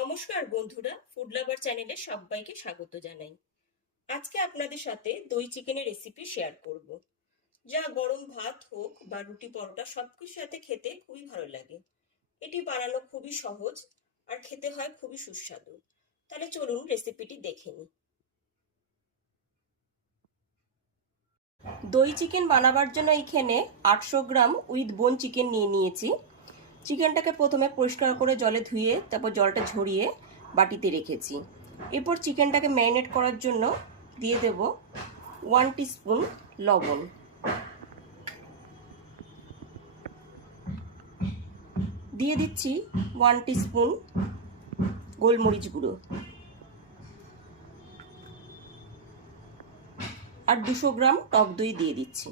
নমস্কার বন্ধুরা food lover চ্যানেলে সবাইকে স্বাগত জানাই। আজকে আপনাদের সাথে দই চিকেনের রেসিপি শেয়ার করব। যা গরম ভাত হোক বা রুটি পরোটা সবকিছুর সাথে খেতে খুবই ভালো লাগে। এটি বানানো খুবই সহজ আর খেতে হয় খুবই সুস্বাদু। তাহলে চলুন রেসিপিটি দেখে নিই। দই চিকেন বানাবার জন্য এইখানে আটশো গ্রাম উইথ বোন চিকেন নিয়ে নিয়েছি। চিকেনটাকে প্রথমে পরিষ্কার করে জলে ধুয়ে, তারপর জলটা ঝরিয়ে বাটিতে রেখেছি। এরপর চিকেনটাকে ম্যারিনেট করার জন্য দিয়ে দেব ওয়ান স্পুন লবণ। দিয়ে দিচ্ছি ওয়ান স্পুন গোলমরিচ গুঁড়ো। আর দুশো গ্রাম টক দই দিয়ে দিচ্ছি।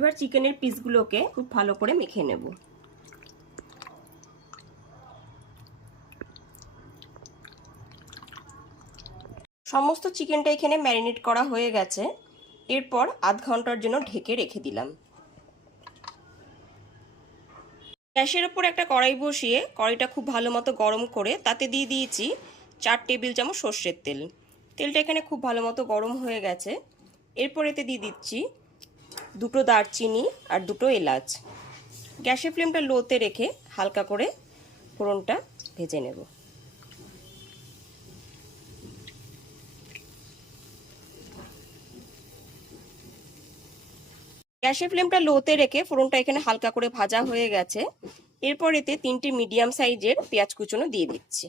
এবার চিকেনের পিসগুলোকে খুব ভালো করে মেখে নেব। সমস্ত চিকেনটা এখানে ম্যারিনেট করা হয়ে গেছে। এরপর আধ ঘণ্টার জন্য ঢেকে রেখে দিলাম। গ্যাসের ওপর একটা কড়াই বসিয়ে কড়াইটা খুব ভালো মতো গরম করে তাতে দিয়ে দিয়েছি চার টেবিল চামচ সর্ষের তেল। তেলটা এখানে খুব ভালো মতো গরম হয়ে গেছে। এরপর এতে দিয়ে দিচ্ছি দুটো দারচিনি আর দুটো এলাচ। গ্যাসের ফ্লেমটা লোতে রেখে হালকা করে ফোড়নটা ভেজে নেব। গ্যাসের ফ্লেমটা লোতে রেখে ফোড়নটা এখানে হালকা করে ভাজা হয়ে গেছে। এরপর এতে তিনটি মিডিয়াম সাইজের পেঁয়াজ কুচনো দিয়ে দিচ্ছি।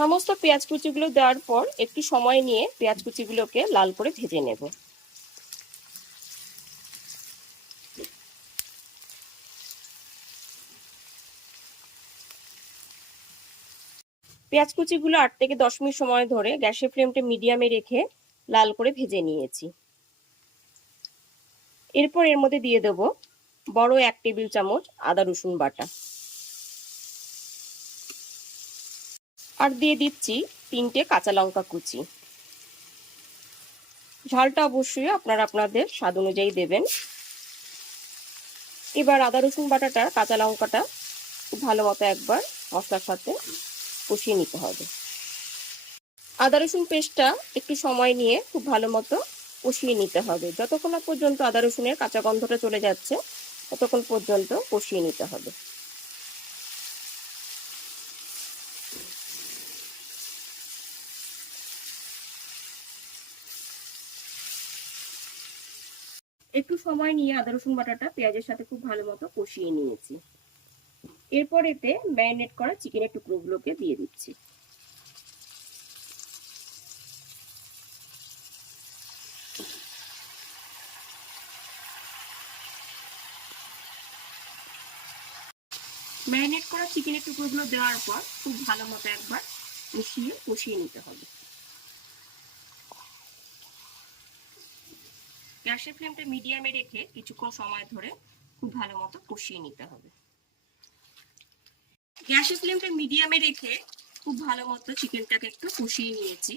সমস্ত পেঁয়াজ কুচিগুলো দেওয়ার পর একটু সময় নিয়ে পেঁয়াজ কুচিগুলোকে লাল করে ভেজে নেব। পেঁয়াজ কুচিগুলো আট থেকে দশ মিনিট সময় ধরে গ্যাসের ফ্লেমটা মিডিয়ামে রেখে লাল করে ভেজে নিয়েছি। এরপর এর মধ্যে দিয়ে দেব বড় এক টেবিল চামচ আদা রসুন বাটা। আর দিয়ে দিচ্ছি তিনটে কাঁচা লঙ্কা কুচি। ঝালটা অবশ্যই আপনারা আপনাদের স্বাদ অনুযায়ী দেবেন। এবার আদা রসুন বাটাটা কাঁচা লঙ্কাটা ভালো মতো একবার মশলার সাথে কষিয়ে নিতে হবে। আদা রসুন পেস্টটা একটু সময় নিয়ে খুব ভালো মতো কষিয়ে নিতে হবে। যতক্ষণ না পর্যন্ত আদা রসুনের কাঁচা গন্ধটা চলে যাচ্ছে, ততক্ষণ পর্যন্ত কষিয়ে নিতে হবে। একটু সময় নিয়ে আদা রসুন বাটাটা পেঁয়াজের সাথে খুব ভালো মতো কষিয়ে নিয়েছি। এরপর এতে ম্যারিনেট করা চিকেনের টুকরোগুলোকে দিয়ে দিচ্ছি। ম্যারিনেট করা চিকেনের টুকরোগুলো দেওয়ার পর খুব ভালো মতো একবার মিশিয়ে কষিয়ে নিতে হবে। গ্যাসের ফ্লেমটা মিডিয়ামে রেখে কিছুক্ষণ সময় ধরে খুব ভালো মতো কষিয়ে নিতে হবে। গ্যাসের ফ্লেমটা মিডিয়ামে রেখে খুব ভালো মতো চিকেনটাকে একটু কষিয়ে নিয়েছি।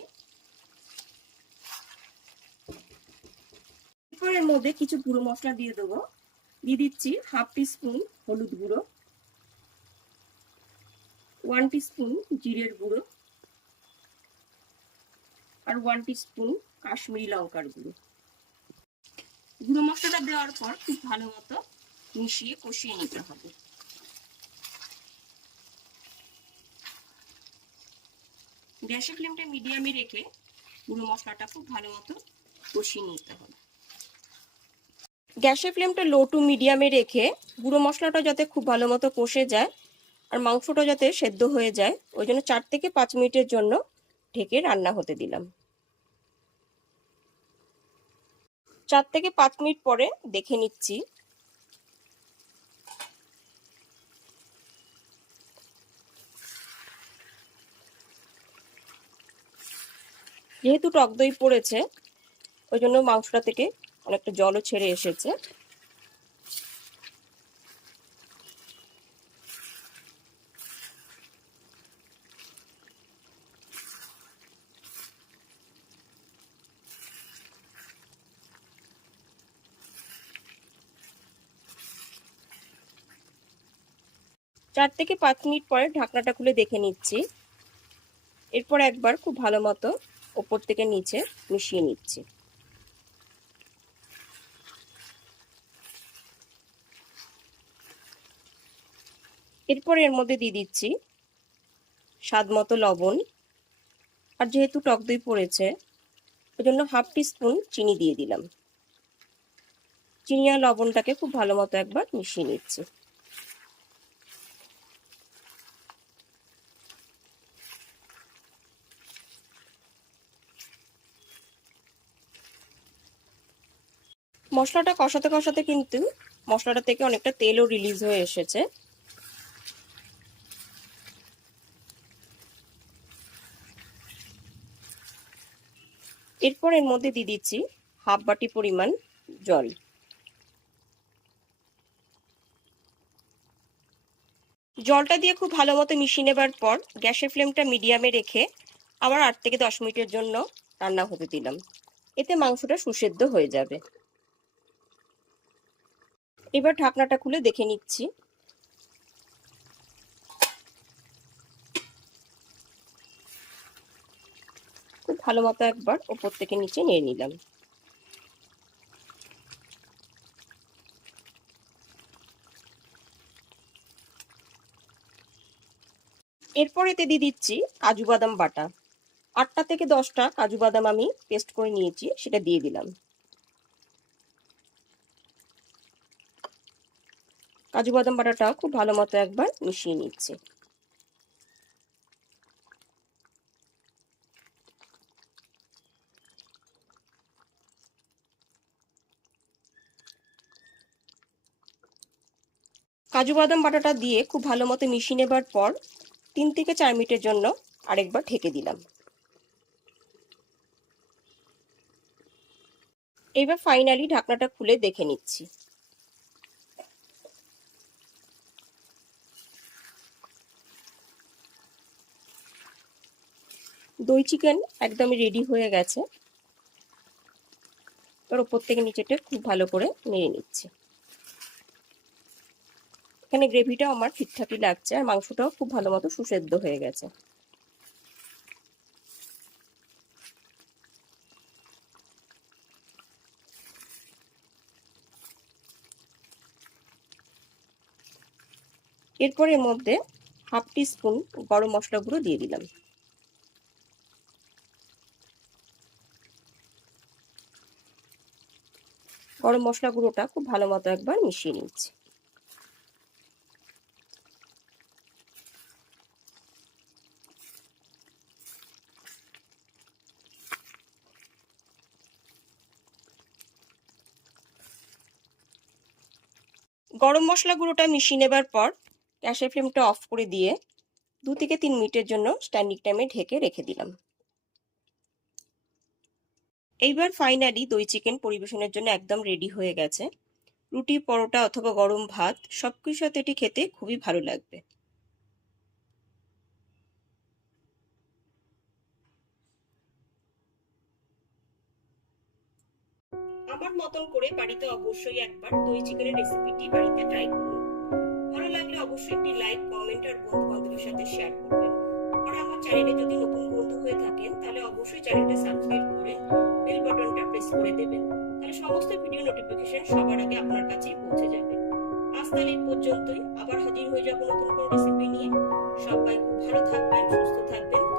এরপর এর মধ্যে কিছু গুঁড়ো মশলা দিয়ে দেবো। দিয়ে দিচ্ছি হাফ স্পুন হলুদ গুঁড়ো, ওয়ান স্পুন জিরের গুঁড়ো আর ওয়ান স্পুন কাশ্মীরি লঙ্কার গুঁড়ো। গুঁড়ো মশলাটা দেওয়ার পর খুব ভালো মতো মিশিয়ে কষিয়ে নিতে হবে। গ্যাসের ফ্লেমটা মিডিয়ামে রেখে গুঁড়ো মশলাটা খুব ভালো মতো কষিয়ে নিতে হবে। গ্যাসের ফ্লেমটা লো টু মিডিয়ামে রেখে গুঁড়ো মশলাটা যাতে খুব ভালো মতো কষে যায় আর মাংসটা যাতে সেদ্ধ হয়ে যায়, ওই জন্য চার থেকে পাঁচ মিনিটের জন্য ঢেকে রান্না হতে দিলাম। চার থেকে পাঁচ মিনিট পরে দেখে নিচ্ছি যেহেতু টক দই পড়েছে ওই জন্য মাংসটা থেকে অনেকটা জলও ছেড়ে এসেছে। চার থেকে পাঁচ মিনিট পরে ঢাকনাটা খুলে দেখে নিচ্ছি। এরপর একবার খুব ভালো মতো ওপর থেকে নিচে মিশিয়ে নিচ্ছি। এরপর এর মধ্যে দিয়ে দিচ্ছি স্বাদ মতো লবণ। আর যেহেতু টক দই পড়েছে ওই জন্য হাফ টিস্পুন চিনি দিয়ে দিলাম। চিনি আর লবণটাকে খুব ভালো মতো একবার মিশিয়ে নিচ্ছি। মশলাটা কষাতে কষাতে কিন্তু মশলাটা থেকে অনেকটা তেলও রিলিজ হয়ে এসেছে। এরপর এর মধ্যে দিয়ে দিচ্ছি হাফ বাটি পরিমাণ জল। জলটা দিয়ে খুব ভালো মতো মিশিয়ে নেবার পর গ্যাসের ফ্লেমটা মিডিয়ামে রেখে আবার আট থেকে দশ মিনিটের জন্য রান্না হতে দিলাম। এতে মাংসটা সুসেদ্ধ হয়ে যাবে। এবার ঢাকনাটা খুলে দেখে নিচ্ছি। খুব ভালো মতো একবার ওপর থেকে নিচে নিয়ে নিলাম। এরপর এতে দিয়ে দিচ্ছি কাজু বাদাম বাটা। আটটা থেকে দশটা কাজু বাদাম আমি পেস্ট করে নিয়েছি, সেটা দিয়ে দিলাম। কাজু বাদাম বাটাটা খুব ভালো মতো একবার মিশিয়ে নিচ্ছে। কাজু বাদাম বাটাটা দিয়ে খুব ভালো মতো মিশিয়ে নেবার পর তিন থেকে চার মিনিটের জন্য আরেকবার ঢেকে দিলাম। এবার ফাইনালি ঢাকনাটা খুলে দেখে নিচ্ছি। দই চিকেন একদমই রেডি হয়ে গেছে। এবার ওপর থেকে নিচেটা খুব ভালো করে নেড়ে নিচ্ছে। এখানে গ্রেভিটাও আমার ঠিকঠাকই লাগছে আর মাংসটাও খুব ভালো মতো সুসেদ্ধ হয়ে গেছে। এরপর এর মধ্যে হাফ টি স্পুন গরম মশলা গুঁড়ো দিয়ে দিলাম। গরম মশলা গুঁড়োটা খুব ভালো মতো একবার মিশিয়ে নিচ্ছি। গরম মশলা গুঁড়োটা মিশিয়ে নেবার পর গ্যাসের ফ্লেমটা অফ করে দিয়ে দু থেকে তিন মিনিটের জন্য স্ট্যান্ডিং টাইমে ঢেকে রেখে দিলাম। এইবার ফাইনালি দই চিকেন পরিবেশনের জন্য একদম রেডি হয়ে গেছে। রুটি, পরোটা অথবা গরম ভাত সব কিছুর সাথে এটি খেতে খুবই ভালো লাগবে। আমার মতন করে বাড়িতে অবশ্যই একবার দই চিকেনের রেসিপিটি বাড়িতে ট্রাই করুন। ভালো লাগলে অবশ্যই একটি লাইক কমেন্ট আর বন্ধু বান্ধবের সাথে শেয়ার করবেন। আর আমার চ্যানেলে যদি নতুন বন্ধু হয়ে থাকেন, তাহলে অবশ্যই চ্যানেলটা সাবস্ক্রাইব প্রেস করে দেবেন। তাহলে সমস্ত ভিডিও নোটিফিকেশন সবার আগে আপনার কাছেই পৌঁছে যাবে। আজ তাহলে পর্যন্তই। আবার হাজির হয়ে যাব নতুন কোনো রেসিপি নিয়ে। সবাই খুব ভালো থাকবেন, সুস্থ থাকবেন।